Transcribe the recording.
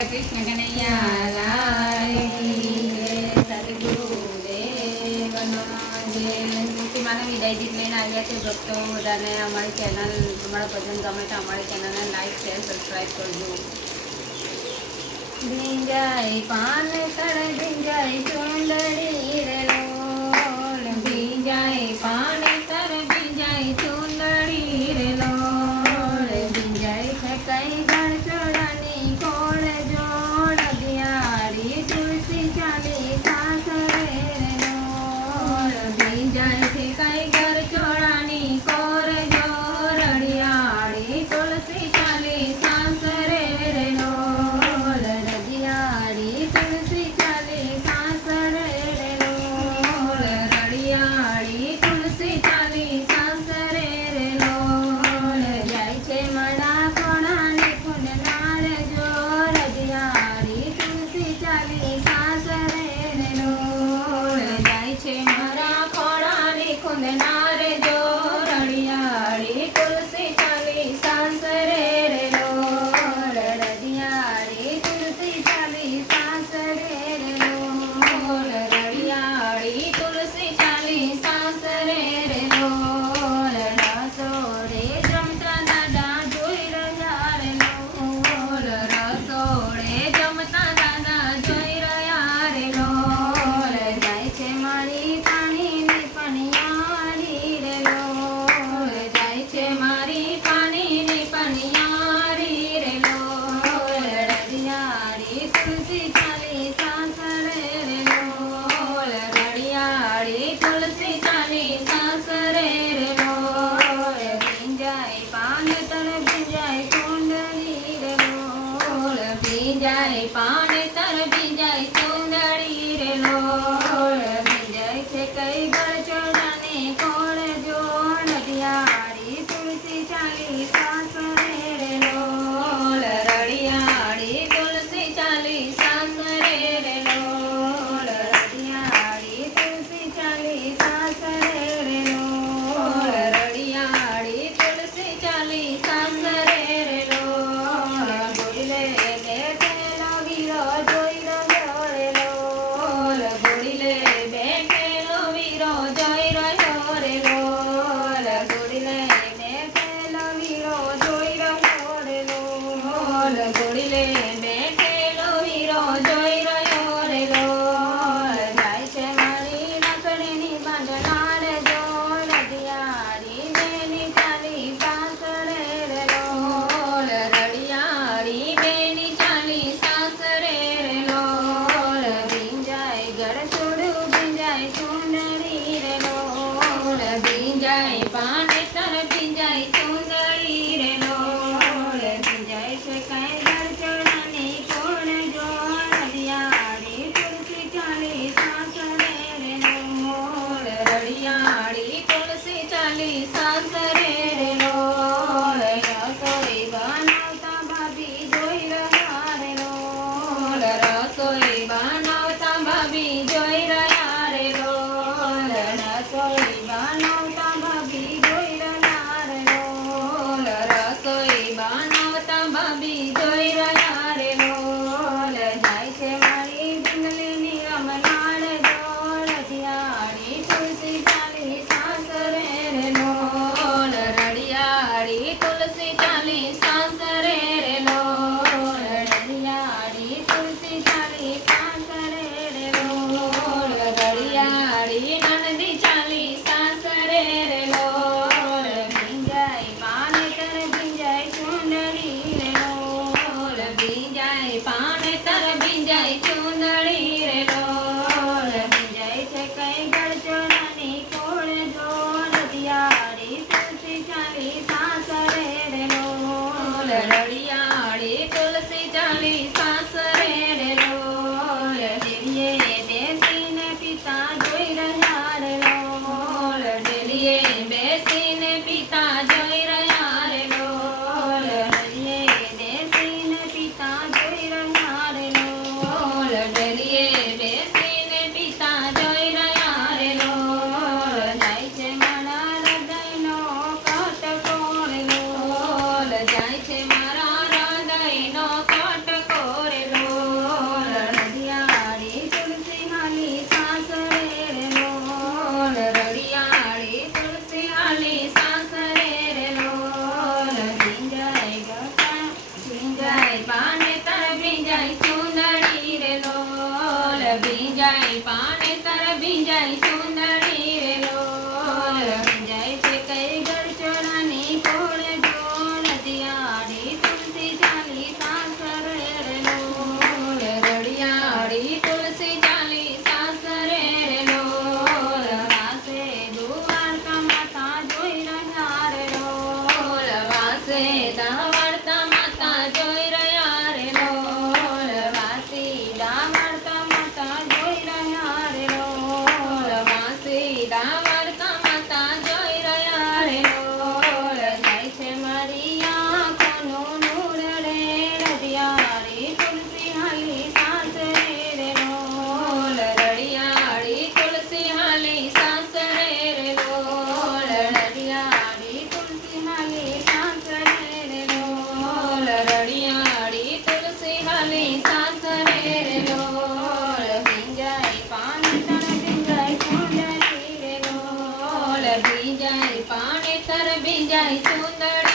કૃષ્ણ કનૈયા લાલ કી સદગુરુદેવનો જય. માને વિદાય ગીત લઈને આવ્યા છે ભક્તો બધાને. અમારી ચેનલ, અમારા ભજન ગમે તો અમારી ચેનલને લાઈક શેર સબસ્ક્રાઈબ કરજો. ભીંજાય પાન તળ ભીંજાય ચુંદડી રે લોલ, ભીંજાય પાન તળ ભીંજાય ચુંદડી રે લોલ, ભીંજાય છે કઈ ગણ ચોડાની કોળ જોડ દિયાળી તુલસી ચાલી સાસરે રે લોલ, ભીંજાય છે કઈ ઘર ચોડાની કોર જોડ દિયાળી તુલસી ચાલી સાસરે રે લોલ, રડિયાળી તુલસી ચાલી સાસરે રે લોલ, રડિયાળી તુલસી ચાલી સાસરે રે લોલ, જાય છે મડા કોણાને કુંડનાર જો રડિયાળી તુલસી ચાલી સાસરે રે લોલ, જાય છે મારા કોણાને કુંડનાર જો રડિયાળી તુલસી ચાલી સાસરે રે લોલ, રડિયાળી તુલસી ચાલી સાસરે રે લોલ, રડિયાળી તુલસી ચાલી સાસરે રે લોલ, રસોડે જમતા દાદા જોઈ રહ્યા રે લોલ, રસોડે જમતા દાદા જોઈ રહ્યા રે લોલ, જાય છે મારી પાણીની પણિયારી રે લોલ, જાય છે મારી પાણીની પણિયારી રે લોલ, રડિયાળી તુલસી ચાલી સાસરે રે લોલ, રડિયાળી તુલસી ચાલી સાસરે રે લોલ, ભીંજાય પાન તળ ભીંજાય ચુંદડી રે લોલ, ભીંજાય પાન તળ ભીંજાય ચુંદડી રે લોલ, ભીંજાય છે કઈ ગળ ચોડાને કોળ જોડ દિયાળી તુલસી ચાલી સાસરે રે લોલ, રડિયાળી તુલસી ચાલી સાસરે રે લોલ, રડિયાળી તુલસી ચાલી સાસરે રે લોલ, રડિયાળી તુલસી ચાલી સાસરે રે લોલ, ગોળીલે બેઠેલો વીરો જોઈ રહ્યો રે લોલ, ગોળીલે બેઠેલો વીરો જોઈ રહ્યો રે લોલ, ગોળીલે બેઠેલો વીરો જોઈ રહ્યો રે લોલ, ગોળીલે બેઠેલો વીરો જોઈ રહ્યો રે લોલ, જાય છે મારી લાકડીની બાંધનાર જો રડિયાળી બેની ચાલી સાસરે રે લોલ, રડિયાળી બેની ચાલી સાસરે રે લોલ, ભીંજાય ગળચોડું ભીંજાય ચુંદડી રે લોલ, ભીંજાય પાને તર ભીંજાય ચુંદડી રે લોલ, ભીંજાય છે કઈ ગળચોડાની કોણ જો રડિયાળી તુલસી ચાલી સાસરે રે લોલ, રડિયાળી તુલસી ચાલી સાસરે રે લોલ, રસોઈ બનાવતા ભાભી જોઈ રહ્યા રે લોલ, રસોઈ બનાવતા ભાભી જોઈ રહ્યા રે લોલ, રસોઈ બનાવતા ભાભી જોઈ રહ્યા રે લોલ, રસોઈ બનાવતા ભાભી જોઈ રહ્યા રે લોલ, જાય છે મારી બિંદલીની રમનાર જો રડિયાળી તુલસી ચાલી સાસરે રે લોલ, રડિયાળી તુલસી ચાલી સાસરે રે લોલ, રડિયાળી તુલસી ચાલી સાસરે રે લોલ, રડિયાળી નણદી ચાલી સાસરે રે લોલ, ભીંજાય પાન તર ભીંજાય ચુંદડી રે લોલ, ભીંજાય પાન તર ભીંજાય ચુંદડી રે લોલ, ભીંજાય છે કઈ ગળચોડાની કોળ જોડ દિયાળી તુલસી ચાલી સાસરે રે લોલ, રડિયાળી તુલસી ચાલી સાસરે રે લોલ, ડેલીએ બેસીને પિતા જોઈ રહ્યા રે લોલ, ડેલીએ બેસીને પિતા જોઈ રહ્યા રે લોલ, ડેલીએ બેસીને પિતા જોઈ રહ્યા હાલી સાસરે રે લોલ રળિયાળી તુલસી હાલી સાસરે રે લોલ રળિયાળી તુલસી હાલી સાસરે રે લોલ રળિયાળી તુલસી હાલી સાસરે રે લોલ ભીંજાય પાન તર ભીંજાય સુંદરી રે લોલ ભીંજાય પાન તર ભીંજાય સુંદરી